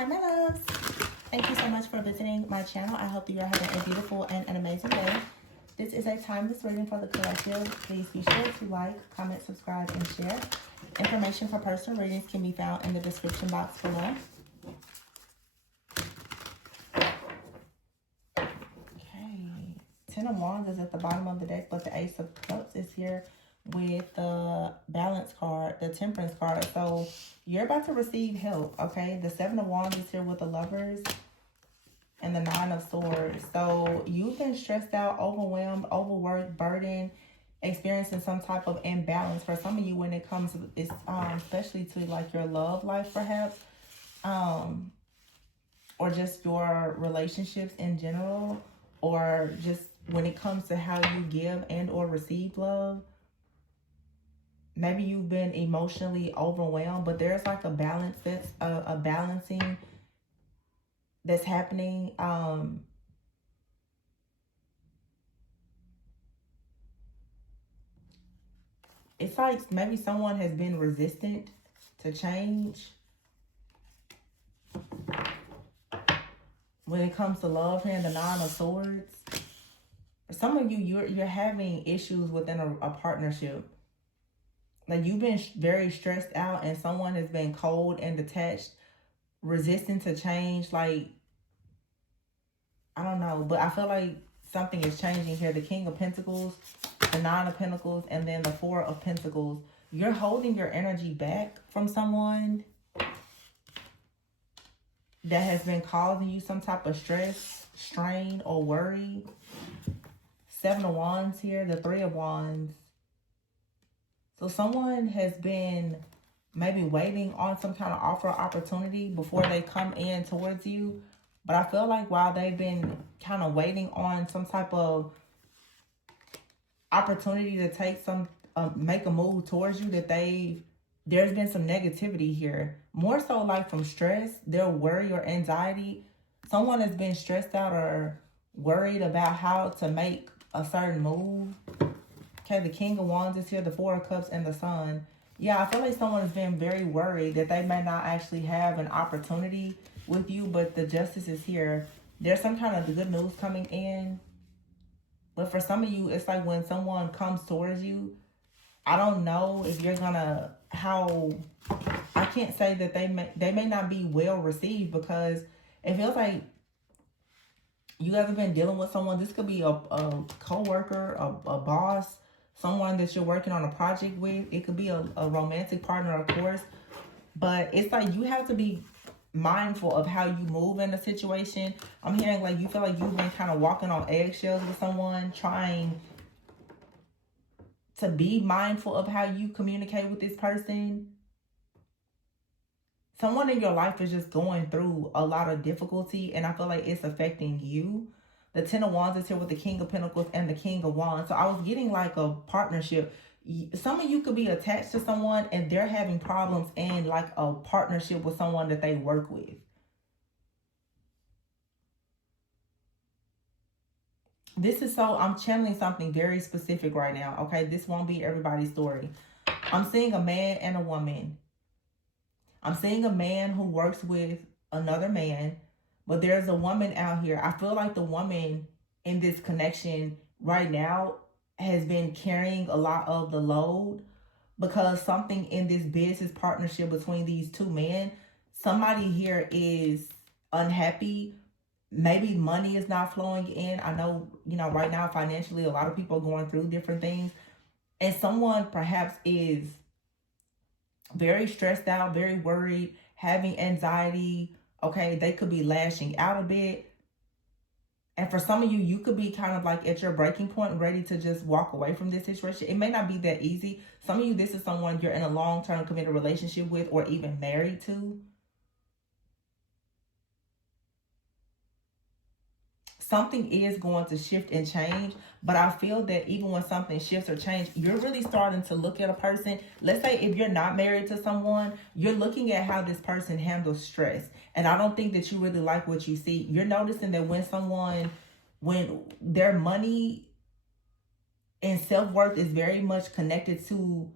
Hi, my loves. Thank you so much for visiting my channel. I hope that you are having a beautiful and an amazing day. This is a timeless reading for the collective. Please be sure to like, comment, subscribe, and share. Information for personal readings can be found in the description box below. Okay. Ten of Wands is at the bottom of the deck, but the Ace of Cups is here with the Balance card, the Temperance card. So you're about to receive help, okay? The Seven of Wands is here with the Lovers and the Nine of Swords. So you've been stressed out, overwhelmed, overworked, burdened, experiencing some type of imbalance. For some of you, when it comes, it's especially to like your love life, perhaps, or just your relationships in general, or just when it comes to how you give and or receive love. Maybe you've been emotionally overwhelmed, but there's like a balance that's a balancing that's happening. It's like maybe someone has been resistant to change when it comes to love here in the Nine of Swords. For some of you, you're having issues within a partnership. Like you've been very stressed out and someone has been cold and detached, resistant to change. Like, I don't know, but I feel like something is changing here. The King of Pentacles, the Nine of Pentacles, and then the Four of Pentacles. You're holding your energy back from someone that has been causing you some type of stress, strain, or worry. Seven of Wands here, the Three of Wands. So someone has been maybe waiting on some kind of offer or opportunity before they come in towards you. But I feel like while they've been kind of waiting on some type of opportunity to take some, make a move towards you, that there's been some negativity here. More so like from stress, their worry or anxiety. Someone has been stressed out or worried about how to make a certain move. Okay, the King of Wands is here, the Four of Cups, and the Sun. Yeah, I feel like someone has been very worried that they may not actually have an opportunity with you, but the Justice is here. There's some kind of good news coming in. But for some of you, it's like when someone comes towards you, I don't know if you're gonna, I can't say that they may not be well received, because it feels like you guys have been dealing with someone. This could be a co-worker, a boss, someone that you're working on a project with. It could be a romantic partner, of course. But it's like you have to be mindful of how you move in a situation. I'm hearing like you feel like you've been kind of walking on eggshells with someone, trying to be mindful of how you communicate with this person. Someone in your life is just going through a lot of difficulty, and I feel like it's affecting you. The Ten of Wands is here with the King of Pentacles and the King of Wands. So I was getting like a partnership. Some of you could be attached to someone and they're having problems in like a partnership with someone that they work with. This is I'm channeling something very specific right now, okay? This won't be everybody's story. I'm seeing a man and a woman. I'm seeing a man who works with another man, but there's a woman out here. I feel like the woman in this connection right now has been carrying a lot of the load, because something in this business partnership between these two men, somebody here is unhappy. Maybe money is not flowing in. I know, right now financially, a lot of people are going through different things. And someone perhaps is very stressed out, very worried, having anxiety. Okay, they could be lashing out a bit. And for some of you, you could be kind of like at your breaking point, ready to just walk away from this situation. It may not be that easy. Some of you, this is someone you're in a long-term committed relationship with, or even married to. Something is going to shift and change, but I feel that even when something shifts or changes, you're really starting to look at a person. Let's say if you're not married to someone, you're looking at how this person handles stress. And I don't think that you really like what you see. You're noticing that when their money and self-worth is very much connected to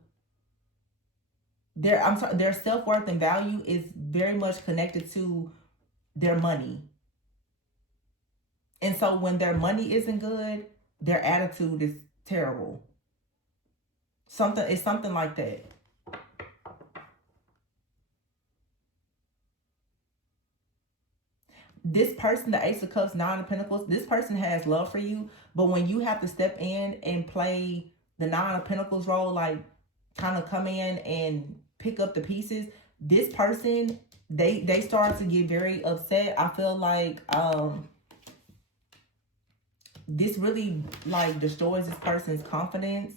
their self-worth and value is very much connected to their money. And so when their money isn't good, their attitude is terrible. It's something like that. This person, the Ace of Cups, Nine of Pentacles, this person has love for you, but when you have to step in and play the Nine of Pentacles role, like kind of come in and pick up the pieces, this person, they start to get very upset. I feel like this really like destroys this person's confidence.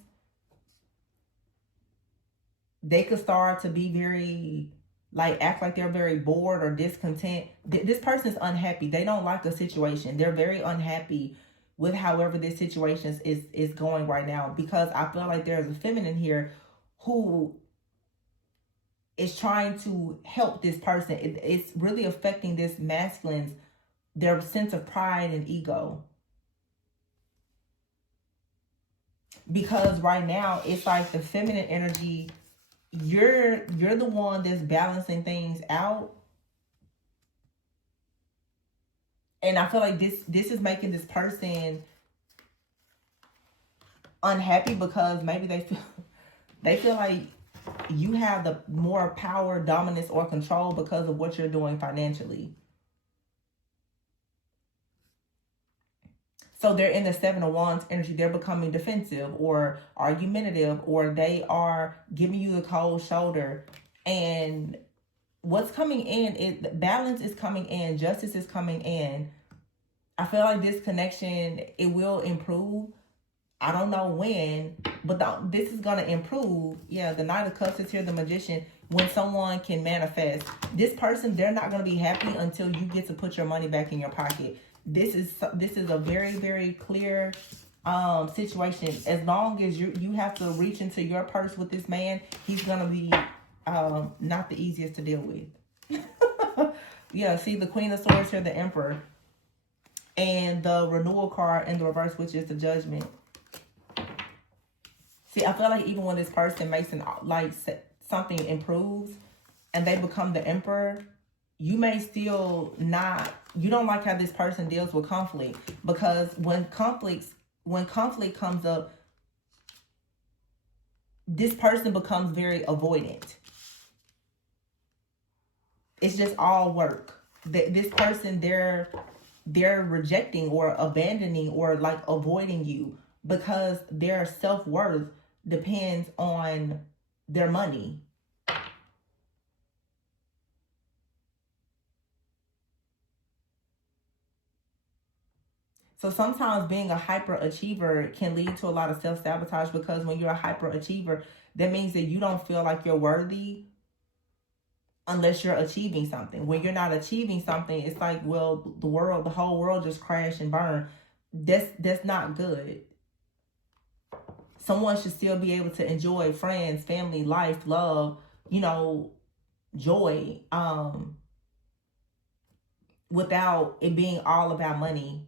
They could start to be very like act like they're very bored or discontent. This person is unhappy. They don't like the situation. They're very unhappy with however this situation is going right now, because I feel like there's a feminine here who is trying to help this person. It's really affecting this masculine's, their sense of pride and ego. Because right now it's like the feminine energy, you're the one that's balancing things out. And I feel like this is making this person unhappy, because maybe they feel like you have the more power, dominance, or control because of what you're doing financially. So they're in the Seven of Wands energy. They're becoming defensive or argumentative, or they are giving you the cold shoulder. And what's coming in is balance is coming in. Justice is coming in. I feel like this connection, it will improve. I don't know when, but this is going to improve. Yeah, the Knight of Cups is here, the Magician. When someone can manifest. This person, they're not going to be happy until you get to put your money back in your pocket. This is a very, very clear situation. As long as you have to reach into your purse with this man, he's going to be not the easiest to deal with. Yeah, see the Queen of Swords here, the Emperor. And the Renewal card in the reverse, which is the Judgment. See, I feel like even when this person makes something improves and they become the Emperor, you may still not, you don't like how this person deals with conflict, because when conflict comes up, this person becomes very avoidant. It's just all work. This person, they're rejecting or abandoning or like avoiding you because their self-worth depends on their money. So sometimes being a hyperachiever can lead to a lot of self-sabotage, because when you're a hyperachiever, that means that you don't feel like you're worthy unless you're achieving something. When you're not achieving something, it's like, well, the whole world just crashed and burned. That's not good. Someone should still be able to enjoy friends, family, life, love, joy, without it being all about money.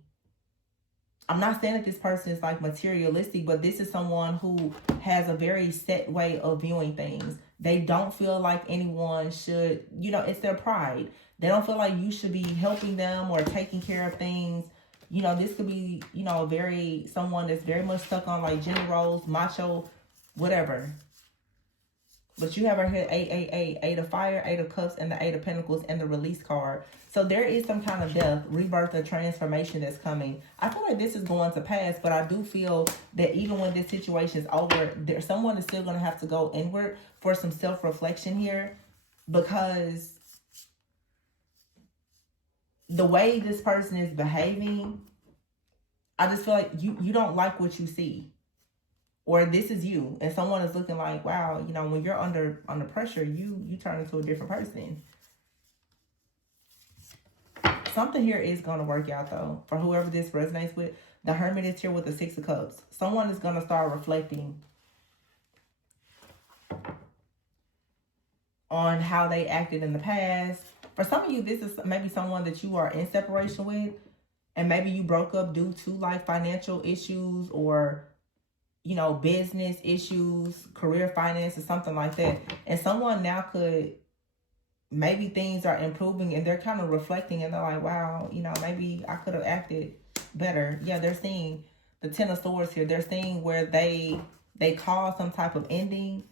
I'm not saying that this person is like materialistic, but this is someone who has a very set way of viewing things. They don't feel like anyone should, it's their pride. They don't feel like you should be helping them or taking care of things. This could be, someone that's very much stuck on like gender roles, macho, whatever. But you have right here Eight of Fire, Eight of Cups, and the Eight of Pentacles, and the Release card. So there is some kind of death, rebirth, or transformation that's coming. I feel like this is going to pass, but I do feel that even when this situation is over, someone is still going to have to go inward for some self-reflection here, because the way this person is behaving, I just feel like you don't like what you see. Or this is you, and someone is looking like, wow, when you're under pressure, you turn into a different person. Something here is going to work out, though, for whoever this resonates with. The Hermit is here with the Six of Cups. Someone is going to start reflecting on how they acted in the past. For some of you, this is maybe someone that you are in separation with, and maybe you broke up due to like financial issues or business issues, career finances, something like that. And someone now could maybe things are improving and they're kind of reflecting and they're like, wow, you know, maybe I could have acted better. Yeah, they're seeing the Ten of Swords here. They're seeing where they cause some type of ending.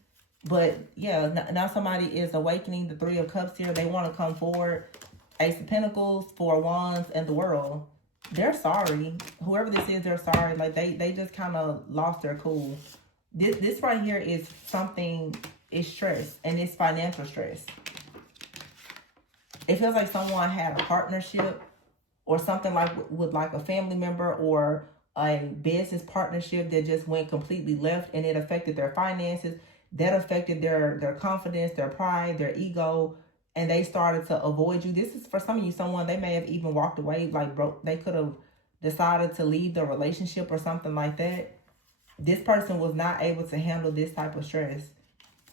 But yeah, now somebody is awakening. The Three of Cups here. They want to come forward. Ace of Pentacles, Four of Wands, and the World. They're sorry. Whoever this is, they're sorry. Like they just kind of lost their cool. This right here is something, is stress, and it's financial stress. It feels like someone had a partnership or something like with like a family member or a business partnership that just went completely left, and it affected their finances. That affected their confidence, their pride, their ego, and they started to avoid you. This is for some of you, someone, they may have even walked away, like broke. They could have decided to leave the relationship or something like that. This person was not able to handle this type of stress.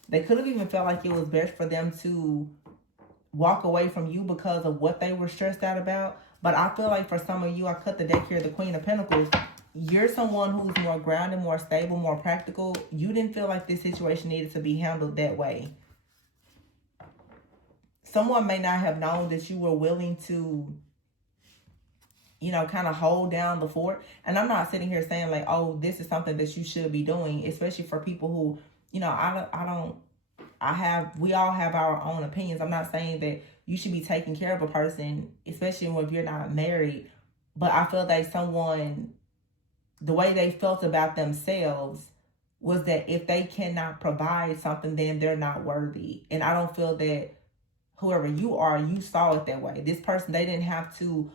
They could have even felt like it was best for them to walk away from you because of what they were stressed out about. But I feel like for some of you, I cut the deck here, the Queen of Pentacles. You're someone who's more grounded, more stable, more practical. You didn't feel like this situation needed to be handled that way. Someone may not have known that you were willing to, you know, kind of hold down the fort. And I'm not sitting here saying like, oh, this is something that you should be doing, especially for people who, you know, we all have our own opinions. I'm not saying that you should be taking care of a person, especially if you're not married. But I feel like someone, the way they felt about themselves was that if they cannot provide something, then they're not worthy. And I don't feel that whoever you are, you saw it that way. This person, they didn't have to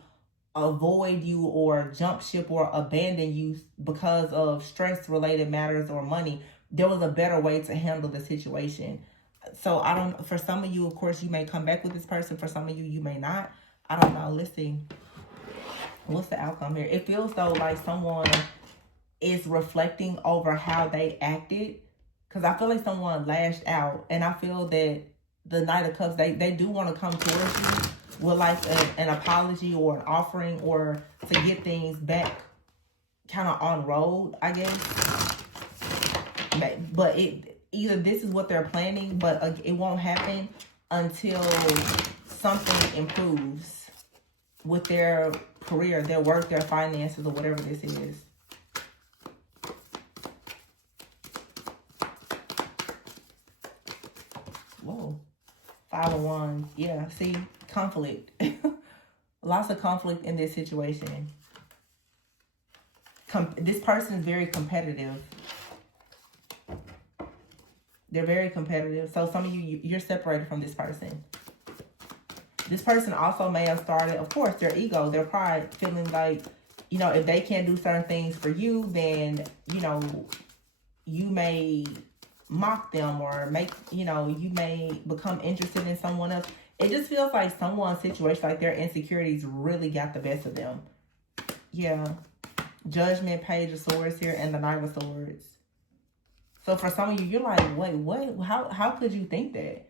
avoid you or jump ship or abandon you because of stress related matters or money. There was a better way to handle the situation. So I don't, for some of you, of course, you may come back with this person. For some of you, you may not. I don't know. Let's see. What's the outcome here? It feels though like someone is reflecting over how they acted. Because I feel like someone lashed out. And I feel that the Knight of Cups, they do want to come towards you with like an apology or an offering or to get things back kind of on road, I guess. But either this is what they're planning, but it won't happen until something improves with their career, their work, their finances, or whatever this is. Whoa. 5 of Wands. Yeah, see, conflict. Lots of conflict in this situation. This person is very competitive. They're very competitive. So some of you, you're separated from this person. This person also may have started, of course, their ego, their pride, feeling like, you know, if they can't do certain things for you, then, you know, you may mock them or make, you know, you may become interested in someone else. It just feels like someone's situation, like their insecurities really got the best of them. Yeah. Judgment, Page of Swords here, and the Knight of Swords. So for some of you, you're like, wait, what? How could you think that?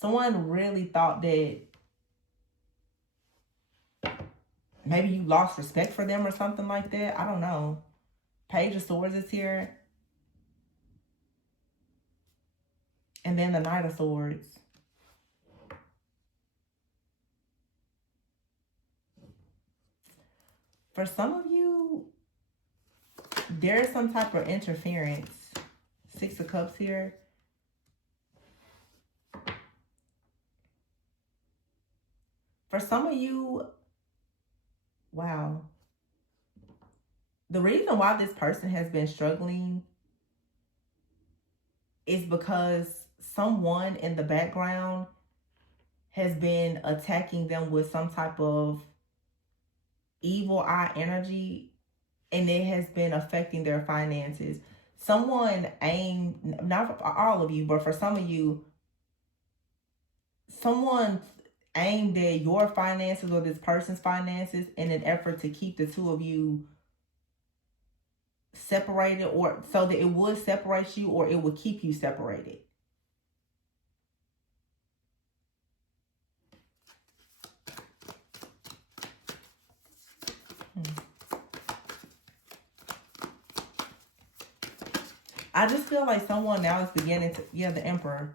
Someone really thought that maybe you lost respect for them or something like that. I don't know. Page of Swords is here. And then the Knight of Swords. For some of you, there's some type of interference. 6 of Cups here. For some of you, wow. The reason why this person has been struggling is because someone in the background has been attacking them with some type of evil eye energy, and it has been affecting their finances. Someone aimed, not for all of you, but for some of you, someone aimed at your finances or this person's finances in an effort to keep the two of you separated, or so that it would separate you or it would keep you separated. I just feel like someone now is beginning to, yeah, the Emperor.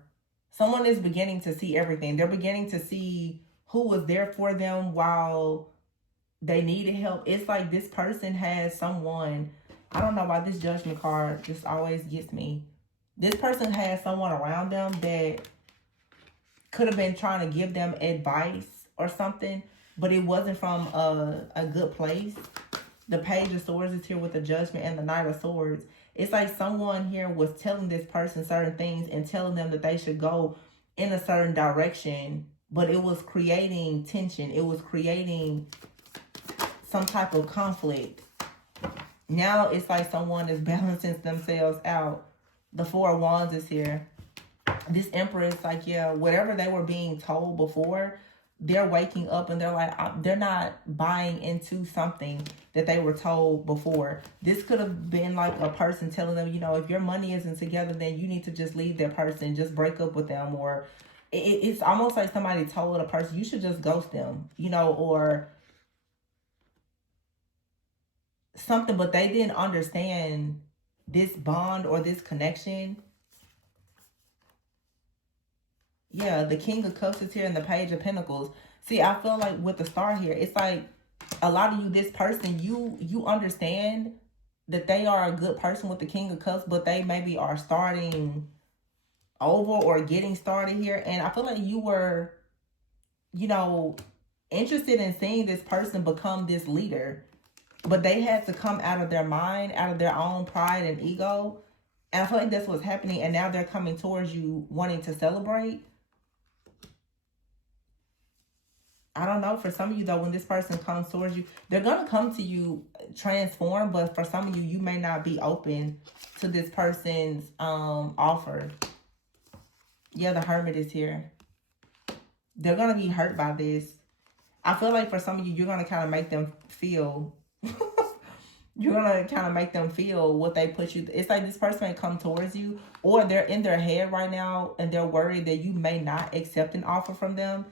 Someone is beginning to see everything. They're beginning to see who was there for them while they needed help. It's like this person has someone, I don't know why this judgment card just always gets me. This person has someone around them that could have been trying to give them advice or something, but it wasn't from a good place. The Page of Swords is here with the Judgment and the Knight of Swords. It's like someone here was telling this person certain things and telling them that they should go in a certain direction, but it was creating tension. It was creating some type of conflict. Now it's like someone is balancing themselves out. The Four of Wands is here. This Empress, like, yeah, whatever they were being told before, they're waking up and they're like, they're not buying into something that they were told before. This could have been like a person telling them, you know, if your money isn't together, then you need to just leave that person, just break up with them. Or it's almost like somebody told a person, you should just ghost them, you know, or something, but they didn't understand this bond or this connection. Yeah, the King of Cups is here and the Page of Pentacles. See, I feel like with the Star here, it's like a lot of you, this person, you understand that they are a good person with the King of Cups, but they maybe are starting over or getting started here. And I feel like you were, you know, interested in seeing this person become this leader, but they had to come out of their mind, out of their own pride and ego. And I feel like that's what's happening. And now they're coming towards you wanting to celebrate. I don't know, for some of you though, when this person comes towards you, they're going to come to you transformed, but for some of you, you may not be open to this person's offer. Yeah, the Hermit is here. They're going to be hurt by this. I feel like for some of you, you're going to kind of make them feel, you're going to kind of make them feel what they put you. It's like this person may come towards you, or they're in their head right now and they're worried that you may not accept an offer from them.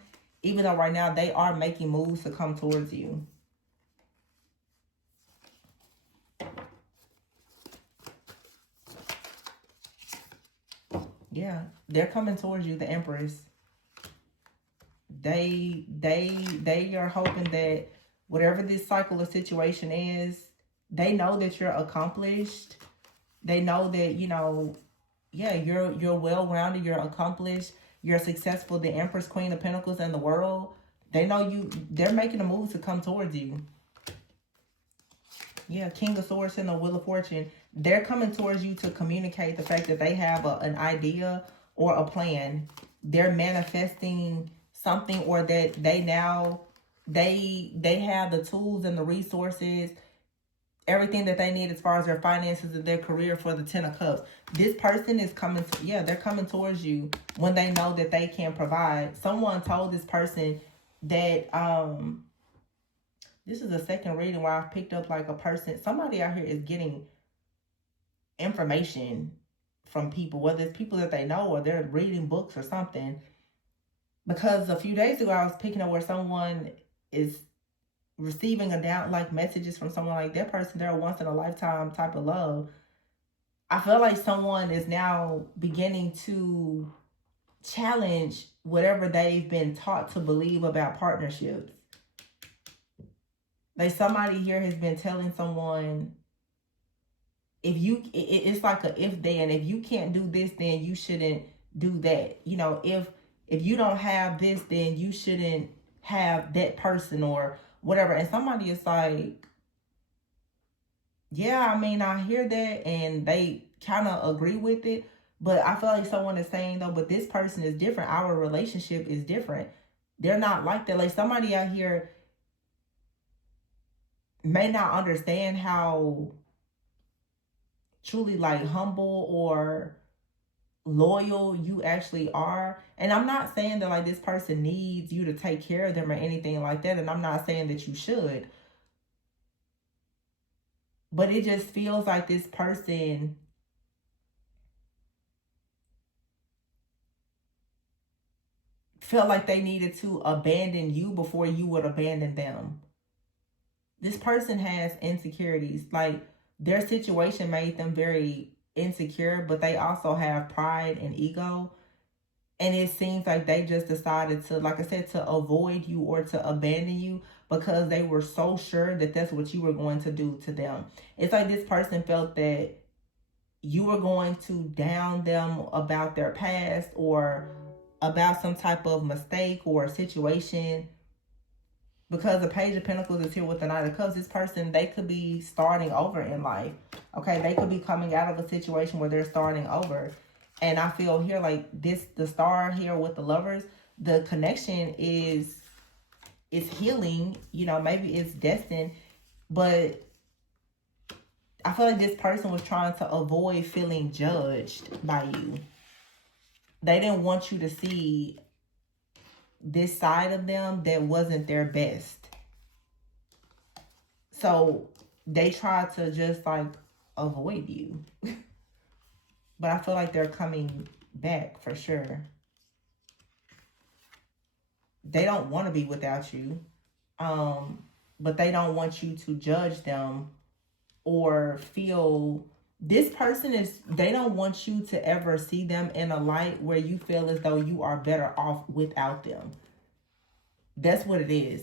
Even though right now they are making moves to come towards you. Yeah, they're coming towards you, the Empress. They are hoping that whatever this cycle or situation is, they know that you're accomplished. They know that, you know, yeah, you're well-rounded, you're accomplished. You're successful, the Empress, Queen of Pentacles, and the World. They know you, they're making a move to come towards you. Yeah, King of Swords and the Wheel of Fortune. They're coming towards you to communicate the fact that they have an idea or a plan. They're manifesting something, or that they now, they have the tools and the resources, everything that they need as far as their finances and their career for the Ten of Cups. This person is coming to, yeah, they're coming towards you when they know that they can provide. Someone told this person that, this is a second reading where I've picked up like a person, somebody out here is getting information from people, whether it's people that they know or they're reading books or something. Because a few days ago, I was picking up where someone is receiving a down, like messages from someone like that person, they're a once in a lifetime type of love. I feel like someone is now beginning to challenge whatever they've been taught to believe about partnerships. Like somebody here has been telling someone, if you, it's like a if then, if you can't do this, then you shouldn't do that. You know, if you don't have this, then you shouldn't have that person or whatever. And somebody is like, yeah, I mean, I hear that and they kind of agree with it, but I feel like someone is saying though, but this person is different. Our relationship is different. They're not like that. Like somebody out here may not understand how truly like humble or loyal you actually are. And I'm not saying that like this person needs you to take care of them or anything like that. And I'm not saying that you should. But it just feels like this person felt like they needed to abandon you before you would abandon them. This person has insecurities. Like their situation made them very insecure, but they also have pride and ego. And it seems like they just decided to, like I said, to avoid you or to abandon you because they were so sure that that's what you were going to do to them. It's like this person felt that you were going to down them about their past or about some type of mistake or situation. Because the Page of Pentacles is here with the Knight of Cups, this person, they could be starting over in life. Okay, they could be coming out of a situation where they're starting over. And I feel here like this, the Star here with the Lovers, the connection is healing. You know, maybe it's destined, but I feel like this person was trying to avoid feeling judged by you. They didn't want you to see this side of them that wasn't their best. So they tried to just like avoid you. But I feel like they're coming back for sure. They don't want to be without you. But they don't want you to judge them or feel, this person is, they don't want you to ever see them in a light where you feel as though you are better off without them. That's what it is.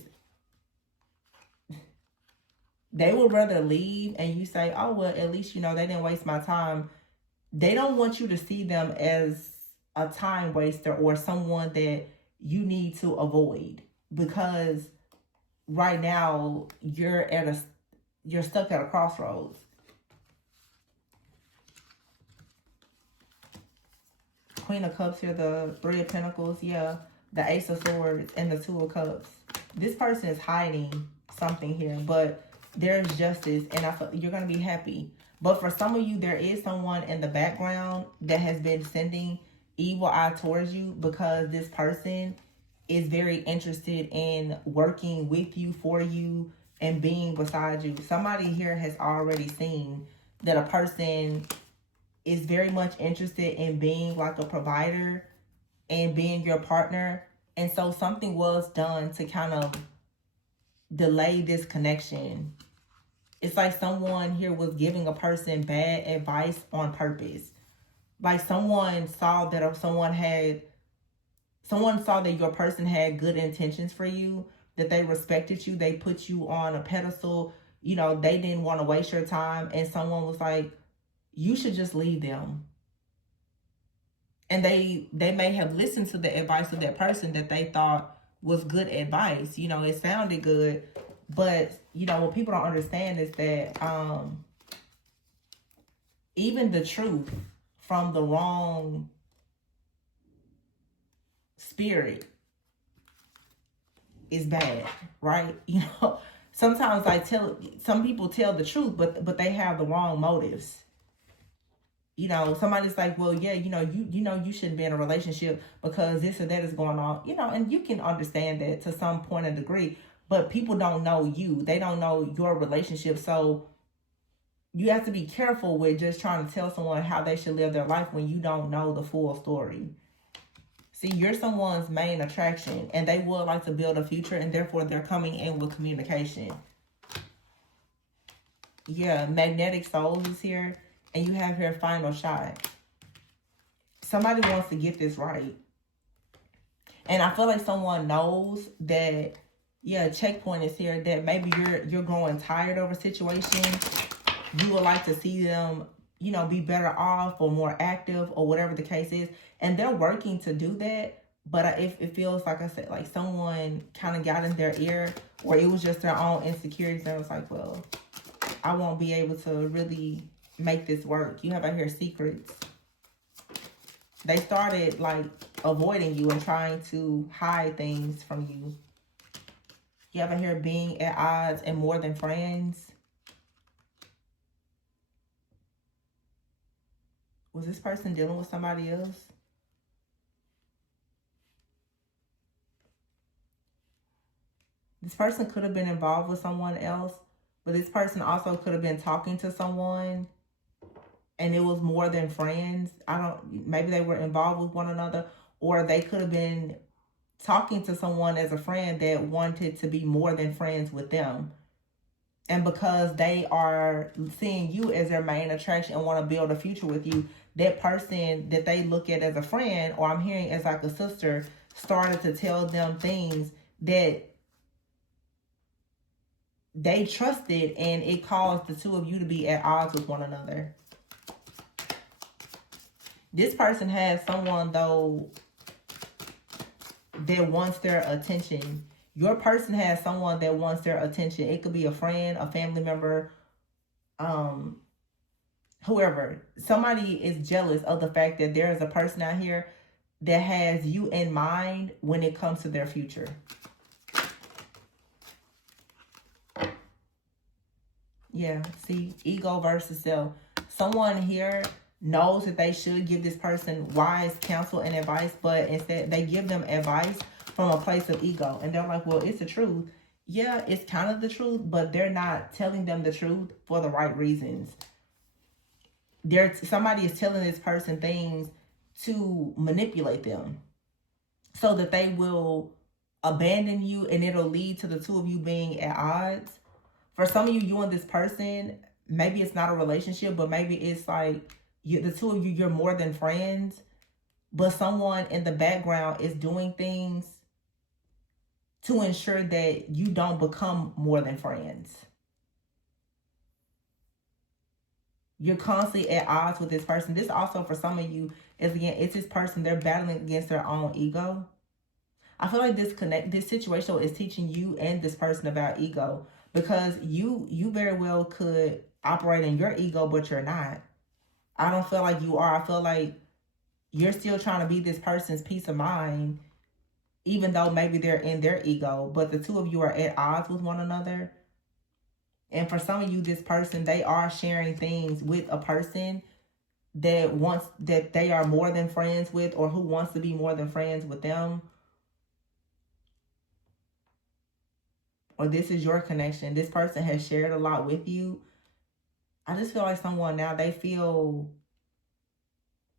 They would rather leave and you say, oh, well, at least, you know, they didn't waste my time. They don't want you to see them as a time waster or someone that you need to avoid, because right now you're stuck at a crossroads. Queen of Cups here, the Three of Pentacles, yeah, the Ace of Swords, and the Two of Cups. This person is hiding something here, but there's justice, and I feel you're going to be happy. But for some of you, there is someone in the background that has been sending evil eye towards you, because this person is very interested in working with you, for you, and being beside you. Somebody here has already seen that a person is very much interested in being like a provider and being your partner. And so something was done to kind of delay this connection. It's like someone here was giving a person bad advice on purpose. Like someone saw that someone saw that your person had good intentions for you, that they respected you, they put you on a pedestal, you know, they didn't want to waste your time, and someone was like, you should just leave them. And they may have listened to the advice of that person that they thought was good advice. You know, it sounded good, but you know, what people don't understand is that even the truth from the wrong spirit is bad, right? You know, sometimes some people tell the truth, but they have the wrong motives. You know, somebody's like, well, yeah, you know, you shouldn't be in a relationship because this or that is going on, you know, and you can understand that to some point of degree, but people don't know you. They don't know your relationship. So you have to be careful with just trying to tell someone how they should live their life when you don't know the full story. See, you're someone's main attraction, and they would like to build a future, and therefore they're coming in with communication. Yeah, magnetic souls is here. And you have here final shot. Somebody wants to get this right. And I feel like someone knows that, yeah, checkpoint is here, that maybe you're growing tired of a situation. You would like to see them, you know, be better off or more active or whatever the case is. And they're working to do that. But it feels like I said, like someone kind of got in their ear, or it was just their own insecurities. And it was like, well, I won't be able to really make this work. You have out here secrets. They started like avoiding you and trying to hide things from you. You have out here being at odds and more than friends. Was this person dealing with somebody else? This person could have been involved with someone else, but this person also could have been talking to someone and it was more than friends. Maybe they were involved with one another, or they could have been talking to someone as a friend that wanted to be more than friends with them. And because they are seeing you as their main attraction and want to build a future with you, that person that they look at as a friend, or I'm hearing as like a sister, started to tell them things that they trusted, and it caused the two of you to be at odds with one another. This person has someone, though, that wants their attention. Your person has someone that wants their attention. It could be a friend, a family member, whoever. Somebody is jealous of the fact that there is a person out here that has you in mind when it comes to their future. Yeah, see, ego versus self. Someone here knows that they should give this person wise counsel and advice, but instead they give them advice from a place of ego. And they're like, well, it's the truth. Yeah, it's kind of the truth, but they're not telling them the truth for the right reasons. Somebody is telling this person things to manipulate them so that they will abandon you, and it'll lead to the two of you being at odds. For some of you, you and this person, maybe it's not a relationship, but maybe it's like the two of you, you're more than friends, but someone in the background is doing things to ensure that you don't become more than friends. You're constantly at odds with this person. This also, for some of you, is again, it's this person, they're battling against their own ego. I feel like this situation is teaching you and this person about ego, because you very well could operate in your ego, but you're not. I don't feel like you are. I feel like you're still trying to be this person's peace of mind, even though maybe they're in their ego, but the two of you are at odds with one another. And for some of you, this person, they are sharing things with a person that they are more than friends with, or who wants to be more than friends with them. Or this is your connection. This person has shared a lot with you. I just feel like someone now, they feel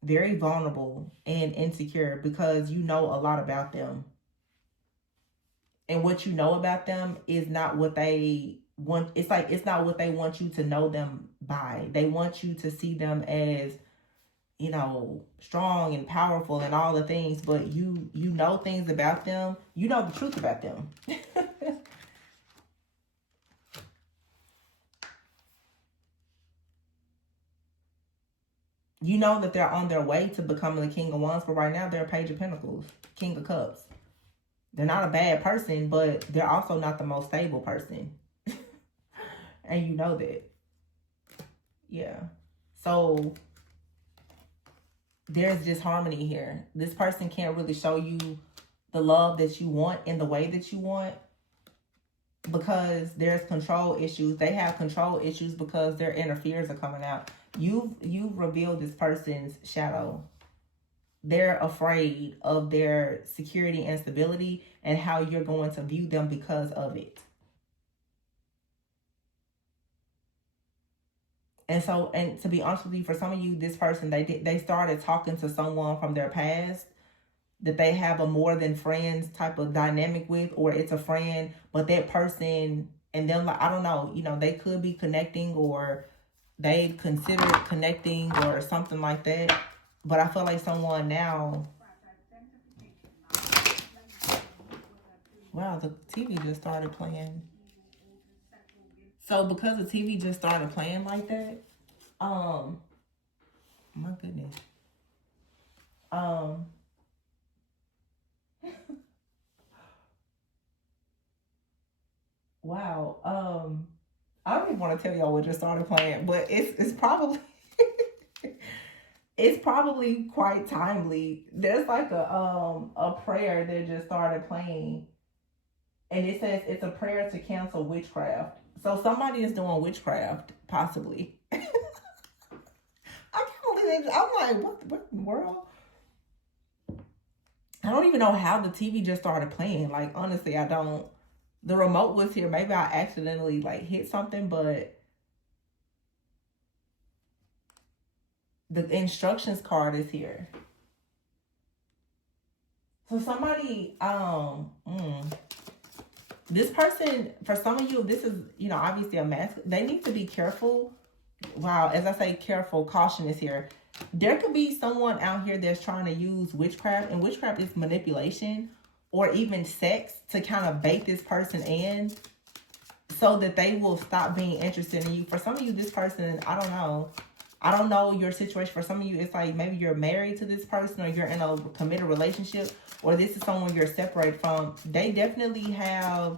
very vulnerable and insecure because you know a lot about them. And what you know about them is not what they want. It's like, it's not what they want you to know them by. They want you to see them as, you know, strong and powerful and all the things, but you know things about them. You know the truth about them. You know that they're on their way to becoming the King of Wands, but right now they're a Page of Pentacles, King of Cups. They're not a bad person, but they're also not the most stable person. And you know that. Yeah. So there's disharmony here. This person can't really show you the love that you want in the way that you want, because there's control issues. They have control issues because their inner fears are coming out. You've revealed this person's shadow. They're afraid of their security and stability and how you're going to view them because of it. And so, and to be honest with you, for some of you, this person, they started talking to someone from their past that they have a more than friends type of dynamic with, or it's a friend, but that person and them, like, I don't know, you know, they could be connecting, or they considered connecting or something like that. But I feel like someone now... Wow, the TV just started playing. So because the TV just started playing like that, my goodness. Wow. I don't even want to tell y'all what just started playing, but it's probably it's probably quite timely. There's like a prayer that just started playing, and it says it's a prayer to cancel witchcraft. So somebody is doing witchcraft, possibly. I can't believe it. I'm like, what in the world? I don't even know how the TV just started playing. Like, honestly, I don't. The remote was here. Maybe I accidentally like hit something, but the instructions card is here. So somebody, this person, for some of you, this is, you know, obviously a mask. They need to be careful. Wow, as I say careful, caution is here. There could be someone out here that's trying to use witchcraft, and witchcraft is manipulation or even sex to kind of bait this person in so that they will stop being interested in you. For some of you, this person, I don't know. I don't know your situation. For some of you, it's like maybe you're married to this person or you're in a committed relationship, or this is someone you're separated from. They definitely have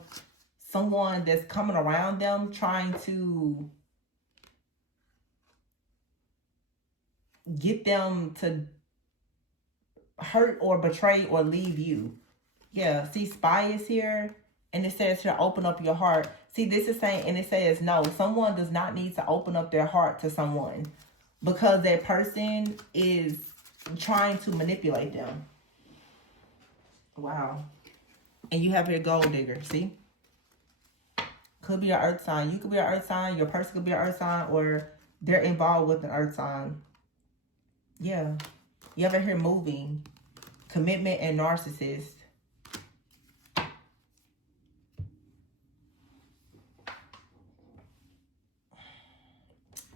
someone that's coming around them trying to get them to hurt or betray or leave you. Yeah, see, spy is here, and it says here, open up your heart. See, this is saying, and it says, no, someone does not need to open up their heart to someone because that person is trying to manipulate them. Wow. And you have your gold digger, see? Could be an earth sign. You could be an earth sign, your person could be an earth sign, or they're involved with an earth sign. Yeah. You ever hear moving, commitment, and narcissist?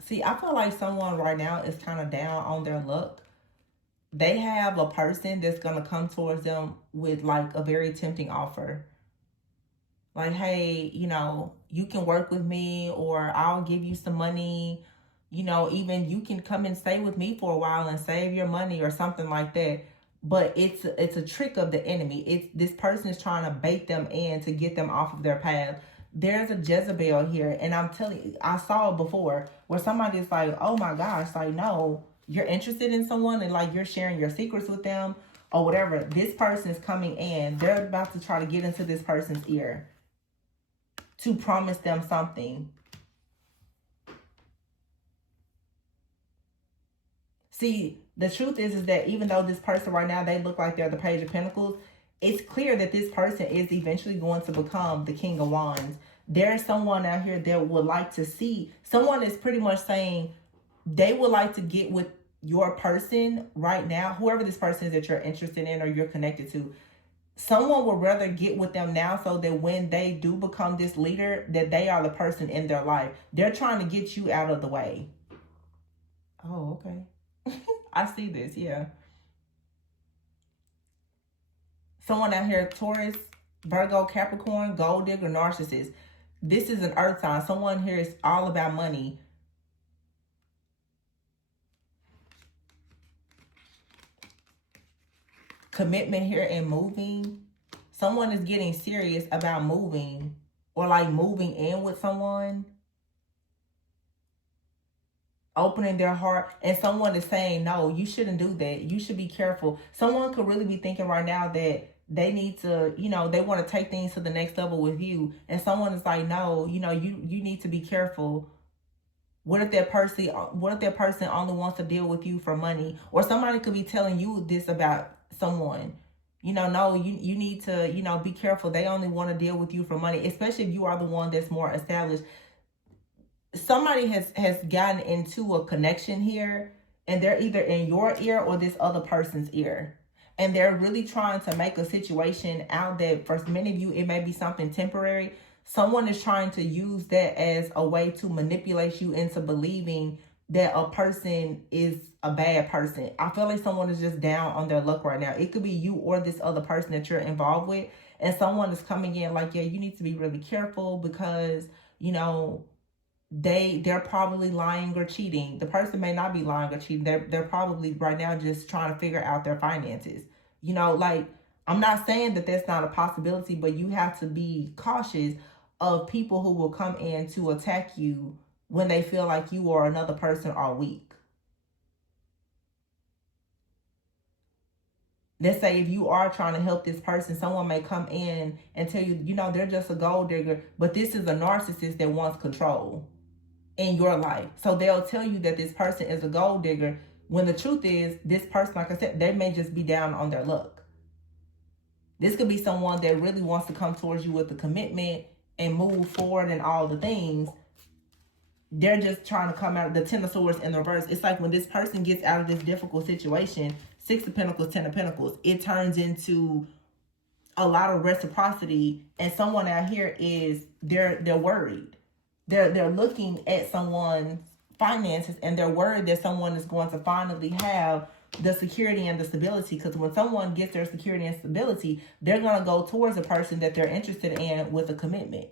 See, I feel like someone right now is kind of down on their luck. They have a person that's going to come towards them with like a very tempting offer. Like, hey, you know, you can work with me, or I'll give you some money. You know, even you can come and stay with me for a while and save your money or something like that. But it's a trick of the enemy. This person is trying to bait them in to get them off of their path. There's a Jezebel here, and I'm telling you, I saw it before where somebody's like, oh my gosh, like, no, you're interested in someone and like you're sharing your secrets with them or whatever. This person is coming in. They're about to try to get into this person's ear to promise them something. See, the truth is that even though this person right now, they look like they're the Page of Pentacles, it's clear that this person is eventually going to become the King of Wands. There's someone out here that would like to see, someone is pretty much saying they would like to get with your person right now, whoever this person is that you're interested in or you're connected to. Someone would rather get with them now so that when they do become this leader, that they are the person in their life. They're trying to get you out of the way. Oh, okay. I see this, yeah. Someone out here, Taurus, Virgo, Capricorn, gold digger, narcissist. This is an earth sign. Someone here is all about money. Commitment here and moving. Someone is getting serious about moving or like moving in with someone. Opening their heart, and someone is saying, no, you shouldn't do that. You should be careful. Someone could really be thinking right now that they need to, you know, they want to take things to the next level with you. And someone is like, no, you know, you need to be careful. What if that person only wants to deal with you for money? Or somebody could be telling you this about someone. You know, no, you need to, you know, be careful. They only want to deal with you for money, especially if you are the one that's more established. Somebody has gotten into a connection here, and they're either in your ear or this other person's ear. And they're really trying to make a situation out that for many of you, it may be something temporary. Someone is trying to use that as a way to manipulate you into believing that a person is a bad person. I feel like someone is just down on their luck right now. It could be you or this other person that you're involved with. And someone is coming in like, yeah, you need to be really careful because, you know, they're probably lying or cheating. The person may not be lying or cheating. They're probably right now just trying to figure out their finances. You know, like, I'm not saying that that's not a possibility, but you have to be cautious of people who will come in to attack you when they feel like you or another person are weak. Let's say if you are trying to help this person, someone may come in and tell you, you know, they're just a gold digger, but this is a narcissist that wants control in your life. So they'll tell you that this person is a gold digger when the truth is this person, like I said, they may just be down on their luck. This could be someone that really wants to come towards you with a commitment and move forward and all the things. They're just trying to come out of the Ten of Swords in the reverse. It's like when this person gets out of this difficult situation, Six of Pentacles, Ten of Pentacles, it turns into a lot of reciprocity, and someone out here is they're worried. They're looking at someone's finances, and they're worried that someone is going to finally have the security and the stability. Because when someone gets their security and stability, they're going to go towards a person that they're interested in with a commitment.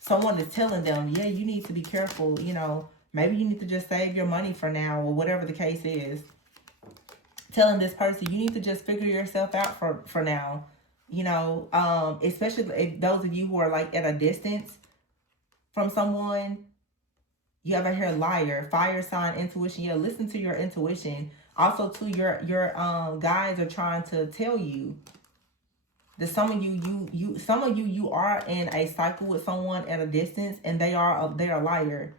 Someone is telling them, yeah, you need to be careful, you know, maybe you need to just save your money for now, or whatever the case is. Telling this person, you need to just figure yourself out for now. You know, especially if those of you who are like at a distance from someone, you ever hear liar, fire sign, intuition. Yeah, listen to your intuition. Also, too, your guides are trying to tell you that some of you are in a cycle with someone at a distance, and they're a liar.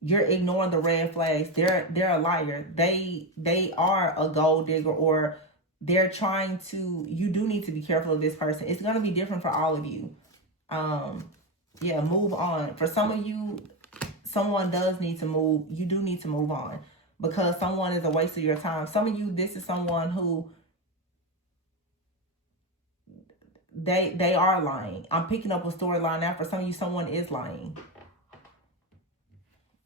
You're ignoring the red flags. They're a liar. They are a gold digger, or they're trying to. You do need to be careful of this person. It's gonna be different for all of you. Yeah, move on. For some of you, someone does need to move. You do need to move on, because someone is a waste of your time. Some of you, this is someone who they are lying. I'm picking up a storyline now. For some of you, someone is lying.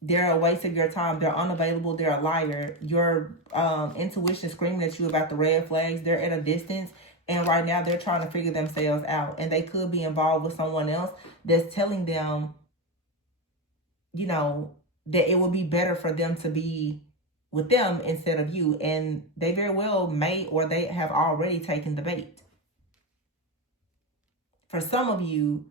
They're a waste of your time. They're unavailable. They're a liar. Your intuition screaming at you about the red flags. They're at a distance, and right now they're trying to figure themselves out, and they could be involved with someone else that's telling them, you know, that it would be better for them to be with them instead of you. And they very well may, or they have already taken the bait. For some of you,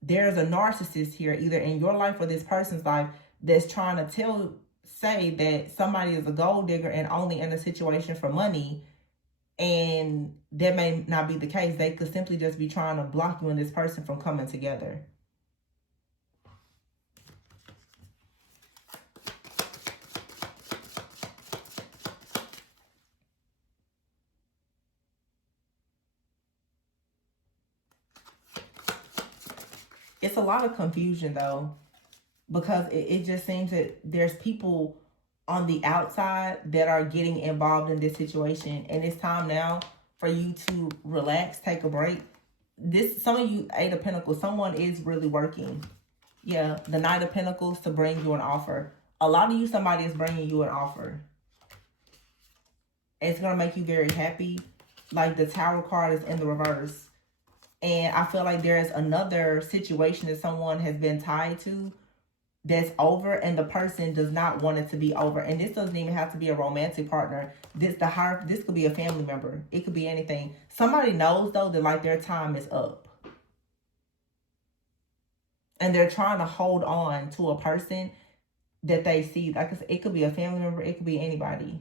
there's a narcissist here, either in your life or this person's life, that's trying to say that somebody is a gold digger and only in a situation for money. And that may not be the case. They could simply just be trying to block you and this person from coming together. It's a lot of confusion, though, because it just seems that there's people on the outside that are getting involved in this situation. And it's time now for you to relax, take a break. Some of you, Eight of Pentacles, someone is really working. Yeah, the Knight of Pentacles to bring you an offer. A lot of you, somebody is bringing you an offer. It's going to make you very happy. Like the Tower card is in the reverse. And I feel like there's another situation that someone has been tied to that's over, and the person does not want it to be over. And this doesn't even have to be a romantic partner. This could be a family member. It could be anything. Somebody knows, though, that like their time is up. And they're trying to hold on to a person that they see. Like I said, it could be a family member. It could be anybody.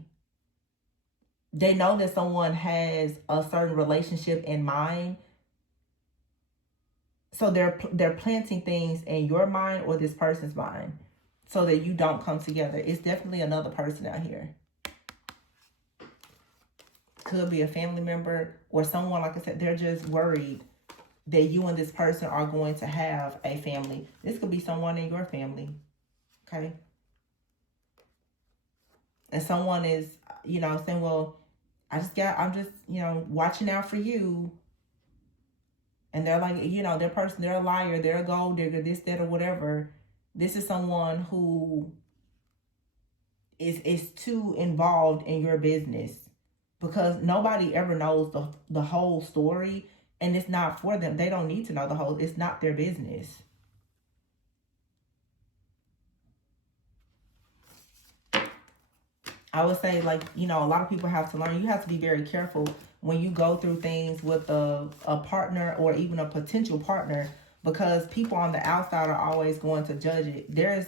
They know that someone has a certain relationship in mind. So they're planting things in your mind or this person's mind so that you don't come together. It's definitely another person out here. Could be a family member or someone, like I said, they're just worried that you and this person are going to have a family. This could be someone in your family, okay? And someone is, you know, saying, well, I'm just, you know, watching out for you. And they're like, you know, they're a liar, they're a gold digger, this, that, or whatever. This is someone who is too involved in your business, because nobody ever knows the whole story, and it's not for them. They don't need to know the whole, it's not their business. I would say, like, you know, a lot of people have to learn. You have to be very careful when you go through things with a partner or even a potential partner, because people on the outside are always going to judge it. There's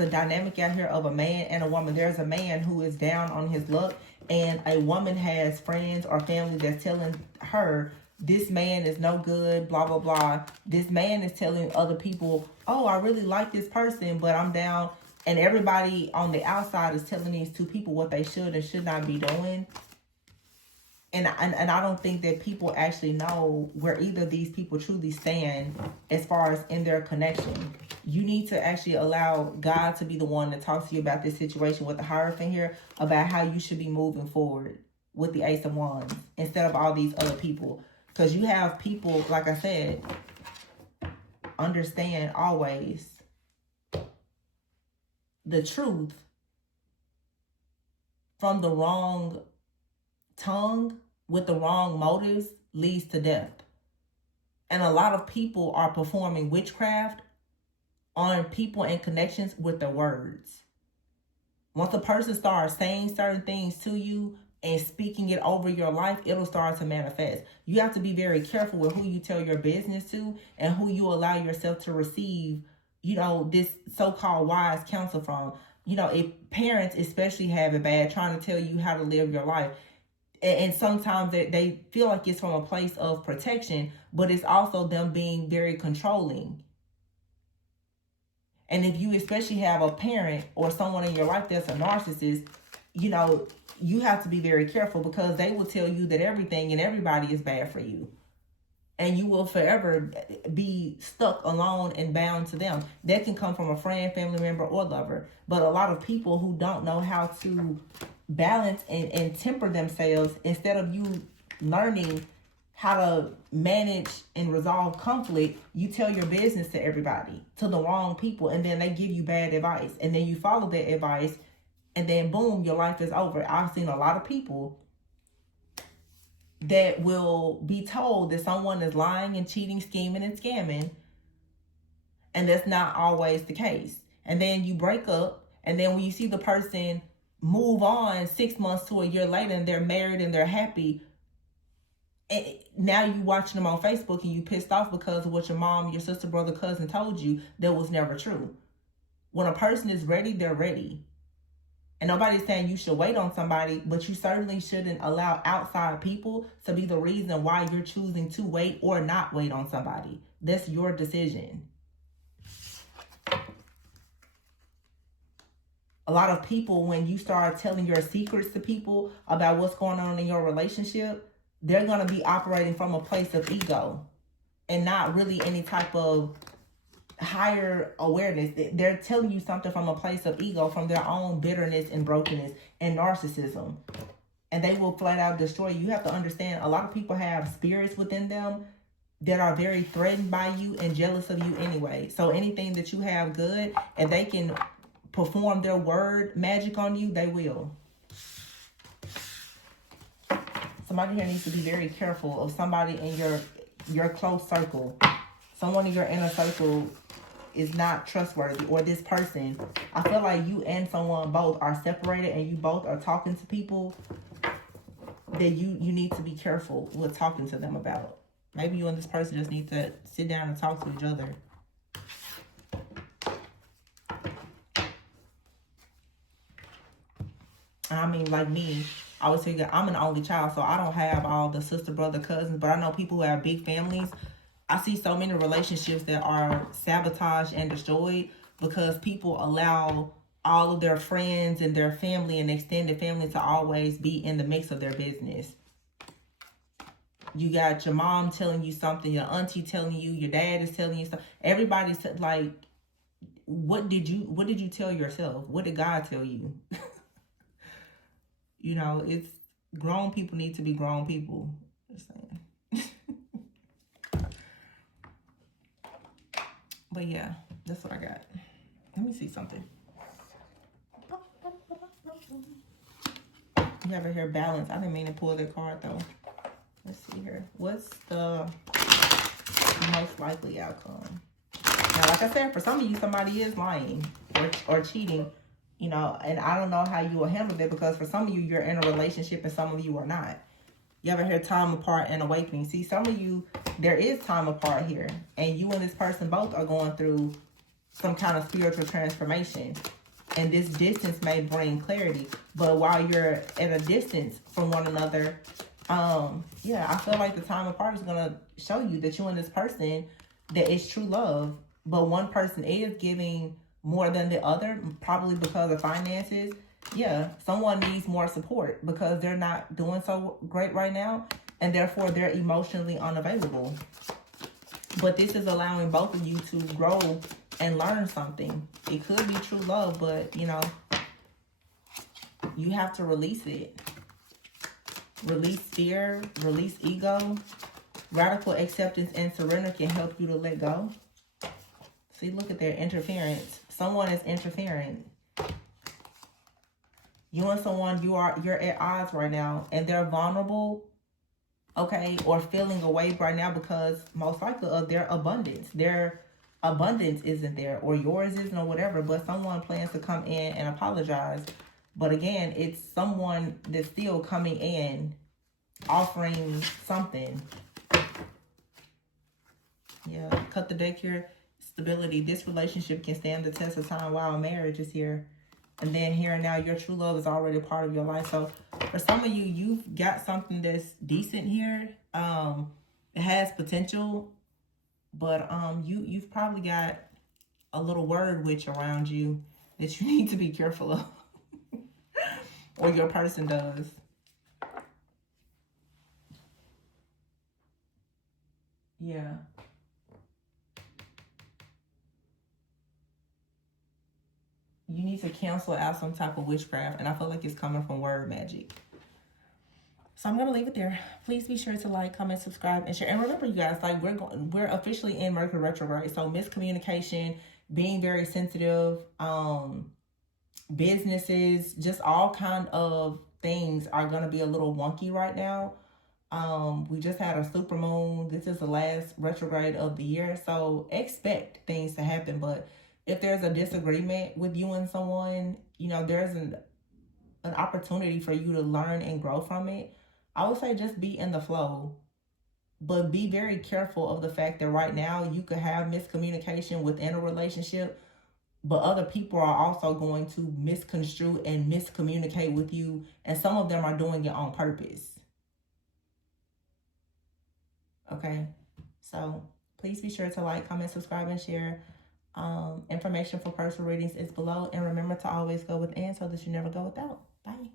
a dynamic out here of a man and a woman. There's a man who is down on his luck, and a woman has friends or family that's telling her, this man is no good, blah, blah, blah. This man is telling other people, oh, I really like this person, but I'm down. And everybody on the outside is telling these two people what they should and should not be doing. And I don't think that people actually know where either of these people truly stand as far as in their connection. You need to actually allow God to be the one that talks to you about this situation with the Hierophant here, about how you should be moving forward with the Ace of Wands instead of all these other people. Because you have people, like I said, understand always the truth from the wrong tongue with the wrong motives leads to death. And a lot of people are performing witchcraft on people and connections with their words. Once a person starts saying certain things to you and speaking it over your life, it'll start to manifest. You have to be very careful with who you tell your business to and who you allow yourself to receive, this so-called wise counsel from. If parents especially have it bad, trying to tell you how to live your life. And sometimes they feel like it's from a place of protection, but it's also them being very controlling. And if you especially have a parent or someone in your life that's a narcissist, you have to be very careful, because they will tell you that everything and everybody is bad for you. And you will forever be stuck alone and bound to them. That can come from a friend, family member, or lover. But a lot of people who don't know how to balance and temper themselves, instead of you learning how to manage and resolve conflict, you tell your business to everybody, to the wrong people, and then they give you bad advice. And then you follow that advice, and then boom, your life is over. I've seen a lot of people that will be told that someone is lying and cheating, scheming and scamming, and that's not always the case. And then you break up, and then when you see the person move on 6 months to a year later and they're married and they're happy, and now you watching them on Facebook and you pissed off because of what your mom, your sister, brother, cousin told you that was never true. When a person is ready, they're ready. And nobody's saying you should wait on somebody, but you certainly shouldn't allow outside people to be the reason why you're choosing to wait or not wait on somebody. That's your decision. A lot of people, when you start telling your secrets to people about what's going on in your relationship, they're going to be operating from a place of ego and not really any type of higher awareness. They're telling you something from a place of ego, from their own bitterness and brokenness and narcissism. And they will flat out destroy you. You have to understand, a lot of people have spirits within them that are very threatened by you and jealous of you anyway. So anything that you have good, and they can perform their word magic on you, they will. Somebody here needs to be very careful of somebody in your close circle. Someone in your inner circle is not trustworthy, or this person, I feel like you and someone both are separated and you both are talking to people that you need to be careful with talking to them about. Maybe you and this person just need to sit down and talk to each other. I mean, like me, I would say that I'm an only child, so I don't have all the sister, brother, cousins, but I know people who have big families. I see so many relationships that are sabotaged and destroyed because people allow all of their friends and their family and extended family to always be in the mix of their business. You got your mom telling you something, your auntie telling you, your dad is telling you something. Everybody's like, what did you tell yourself? What did God tell you? It's grown people need to be grown people. Just saying. But yeah, that's what I got. Let me see something. You have here balance. I didn't mean to pull that card though. Let's see here. What's the most likely outcome? Now, like I said, for some of you, somebody is lying or cheating, and I don't know how you will handle that, because for some of you, you're in a relationship and some of you are not. You ever hear time apart and awakening? See, some of you, there is time apart here, and you and this person both are going through some kind of spiritual transformation, and this distance may bring clarity. But while you're at a distance from one another, I feel like the time apart is going to show you that you and this person, that it's true love, but one person is giving more than the other, probably because of finances. Yeah, someone needs more support because they're not doing so great right now, and therefore they're emotionally unavailable. But this is allowing both of you to grow and learn something. It could be true love, but you have to release it. Release fear, release ego. Radical acceptance and surrender can help you to let go. See, look at their interference. Someone is interfering. You and someone, you're at odds right now, and they're vulnerable, okay, or feeling away right now because most likely of their abundance. Their abundance isn't there, or yours isn't, or whatever, but someone plans to come in and apologize. But again, it's someone that's still coming in, offering something. Yeah, cut the deck here. Stability. This relationship can stand the test of time while marriage is here. And then here and now, your true love is already part of your life. So for some of you, you've got something that's decent here. It has potential, but you've probably got a little word witch around you that you need to be careful of. Or your person does. Yeah. You need to cancel out some type of witchcraft, and I feel like it's coming from word magic. So I'm gonna leave it there. Please be sure to like, comment, subscribe, and share. And remember, you guys, like we're officially in Mercury retrograde. So miscommunication, being very sensitive, businesses, just all kind of things are gonna be a little wonky right now. We just had a super moon. This is the last retrograde of the year, so expect things to happen. But if there's a disagreement with you and someone, you know, there's an opportunity for you to learn and grow from it. I would say just be in the flow, but be very careful of the fact that right now you could have miscommunication within a relationship, but other people are also going to misconstrue and miscommunicate with you, and some of them are doing it on purpose. Okay, so please be sure to like, comment, subscribe, and share. Information for personal readings is below, and remember to always go within so that you never go without. Bye.